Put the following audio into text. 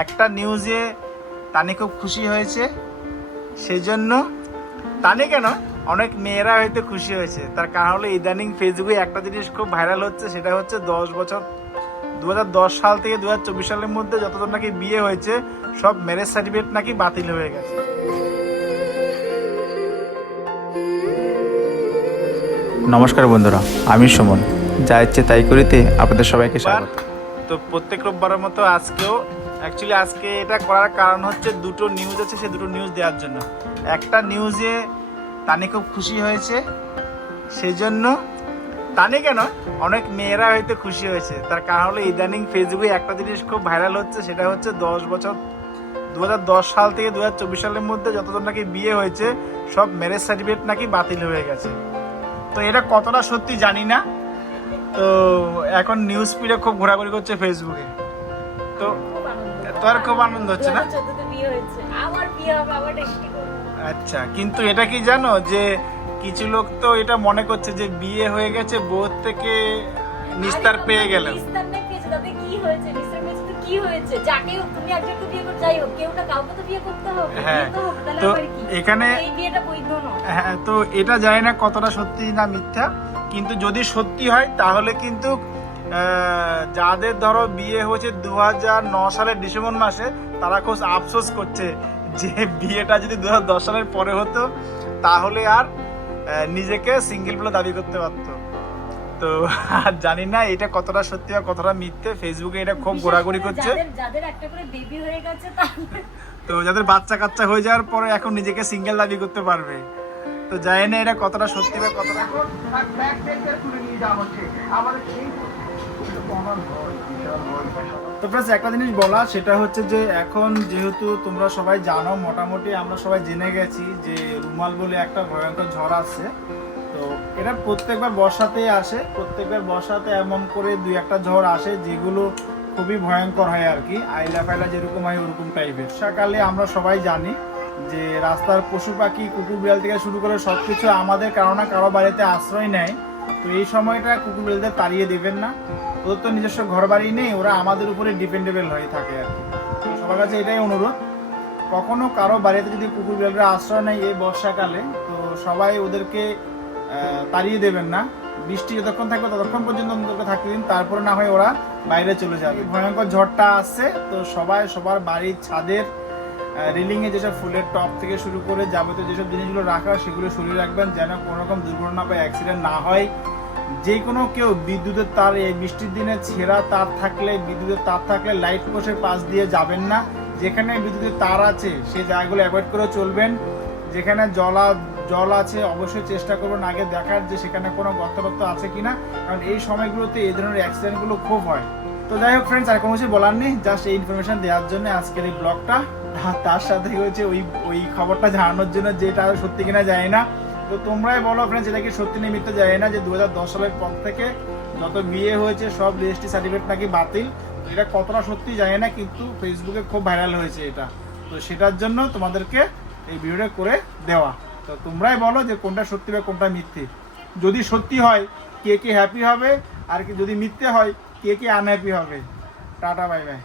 একটা নিউজে তানি খুব খুশি হয়েছে। সেই জন্য তানি কেন অনেক মেয়েরা হয়তো খুশি হয়েছে। তার কারণ হলো ইদানিং ফেসবুকে একটা জিনিস খুব ভাইরাল হচ্ছে সেটা হচ্ছে দশ বছর দু হাজার দশ সাল থেকে দু হাজার চব্বিশ সালের মধ্যে যতজন নাকি বিয়ে হয়েছে সব ম্যারেজ সার্টিফিকেট নাকি বাতিল হয়ে গেছে। নমস্কার বন্ধুরা আমি সুমন। যা ইচ্ছে তাই করিতে আপনাদের সবাইকে স্বাগত। তো প্রত্যেক রোববারের মতো আজকেও অ্যাকচুয়ালি আজকে এটা করার কারণ হচ্ছে দুটো নিউজ আছে, সে দুটো নিউজ দেওয়ার জন্য। একটা নিউজে তানি খুব খুশি হয়েছে সেই জন্য তানি কেন অনেক মেয়েরা হয়তো খুশি হয়েছে। তার কারণ হলো, ইদানিং ফেসবুকে একটা জিনিস খুব ভাইরাল হচ্ছে, সেটা হচ্ছে দশ বছর দু হাজার দশ সাল থেকে দু হাজার চব্বিশ সালের মধ্যে যতজন নাকি বিয়ে হয়েছে, সব ম্যারেজ সার্টিফিকেট নাকি বাতিল হয়ে গেছে। তো এটা কতটা সত্যি জানি না। তো এখন নিউজ পিড়ে খুব ঘোরাঘুরি করছে ফেসবুকে তো। তোর খুব আনন্দ হচ্ছে না? 2014 বিয়ে হয়েছে। আবার বিয়ে হবে, আবার আচ্ছা কিন্তু এটা কি জানো যে কিছু লোক তো এটা মনে করছে যে বিয়ে হয়ে গেছে বউ থেকে নিস্তার পেয়ে গেলাম নিস্তার নেই পেয়েছে, তাতে কি হয়েছে? নিস্তার পেয়েছে তো কি হয়েছে? যাকে তুমি একজনকে বিয়ে করো, যাই হোক, কেউ না কাউকে তো বিয়ে করতে হবে। হ্যাঁ, তো? এখানে- এই বিয়েটা বৈধ নয়। হ্যাঁ তো এটা জানি না কতটা সত্যি না মিথ্যা কিন্তু যদি সত্যি হয় তাহলে কিন্তু যাদের ধরো বিয়ে হয়েছে দু হাজার ন সালের ডিসেম্বর মাসে তারা খুব আফসোস করছে যে বিয়েটা যদি দু হাজার দশ সালের পরে হতো তাহলে আর নিজেকে সিঙ্গেল বলে দাবি করতে পারতো। তো আর জানি না এটা কতটা সত্যি বা কতটা মিথ্যে ফেসবুকে এটা খুব ঘোরাঘুরি করছে। যাদের- যাদের একটা করে বেবি হয়ে গেছে তো যাদের বাচ্চা কাচ্চা হয়ে যাওয়ার পরে এখন নিজেকে সিঙ্গেল দাবি করতে পারবে। তো জানি না এটা কতটা সত্যি বা কতটা তো একটা জিনিস বলা সেটা হচ্ছে যে এখন যেহেতু তোমরা সবাই জানো মোটামুটি আমরা সবাই জেনে গেছি যে রুমাল বলে একটা ভয়ঙ্কর ঝড় আসছে। তো এটা প্রত্যেকবার বর্ষাতেই আসে প্রত্যেকবার বর্ষাতে এমন করে দুই একটা ঝড় আসে যেগুলো খুবই ভয়ঙ্কর হয় আর কি আইলা ফাইলা যেরকম হয় ওরকম টাইপের সকালে আমরা সবাই জানি যে রাস্তার পশু পাখি, কুকুর বিড়াল থেকে শুরু করে সব কিছু আমাদের কারও না কারও বাড়িতে আশ্রয় নেয়। তো এই সময়টা কুকুর বিড়ালদের তাড়িয়ে দেবেন না। ওদের তো নিজস্ব ঘর বাড়ি নেই, ওরা আমাদের উপরে ডিপেন্ডেবল হয়ে থাকে আর কি। সবার কাছে এটাই অনুরোধ। কখনো কারও বাড়িতে যদি কুকুর বিড়ালরা আশ্রয় নেয় এই বর্ষাকালে, তো সবাই ওদেরকে তাড়িয়ে দেবেন না। বৃষ্টি যতক্ষণ থাকবে ততক্ষণ পর্যন্ত ওদেরকে থাকতে দিন, তারপরে না হয় ওরা বাইরে চলে যাবে। ভয়ঙ্কর ঝড়টা আসছে, তো সবাই সবার বাড়ির ছাদের রিলিং এ যেসব ফুলের টপ থেকে শুরু করে যাবতীয় যেসব জিনিসগুলো রাখা সেগুলো সরিয়ে রাখবেন যেন কোনো রকম দুর্ঘটনা বা অ্যাক্সিডেন্ট না হয়। যে কোনো কেউ বিদ্যুতের তার, এই বৃষ্টির দিনে ছেঁড়া তার থাকলে, বিদ্যুতের তার থাকলে লাইট পোস্টের পাশ দিয়ে যাবেন না। যেখানে বিদ্যুতের তার আছে সেই জায়গাগুলো অ্যাভয়েড করে চলবেন। যেখানে জলা জল আছে, অবশ্যই চেষ্টা করবেন আগে দেখার যে সেখানে কোনো গর্তবর্ত আছে কিনা। কারণ এই সময়গুলোতে এই ধরনের অ্যাক্সিডেন্টগুলো খুব হয়। তো যাই হোক ফ্রেন্ডস আর কোনো কিছু বলার নেই। জাস্ট এই ইনফরমেশন দেওয়ার জন্য আজকের এই ব্লগটা তার সাথে হয়েছে ওই ওই খবরটা জানানোর জন্য যেটা সত্যি কিনা যায় না। তো তোমরাই বলো ফ্রেন্ডস এটা কি সত্যি নিমিত্ত যায় না যে দু হাজার দশ সালের পর থেকে যত বিয়ে হয়েছে, সব রেজিস্ট্রি সার্টিফিকেট নাকি বাতিল। এটা কতটা সত্যি যায় না, কিন্তু ফেসবুকে খুব ভাইরাল হয়েছে এটা। তো সেটার জন্য তোমাদেরকে এই ভিডিওটা করে দেওয়া। তো তোমরাই বলো যে কোনটা সত্যি বা কোনটা মিথ্যে। যদি সত্যি হয়, কে কে হ্যাপি হবে? আর কি যদি মিথ্যে হয় কে কে আনহ্যাপি হবে টাটা বাই বাই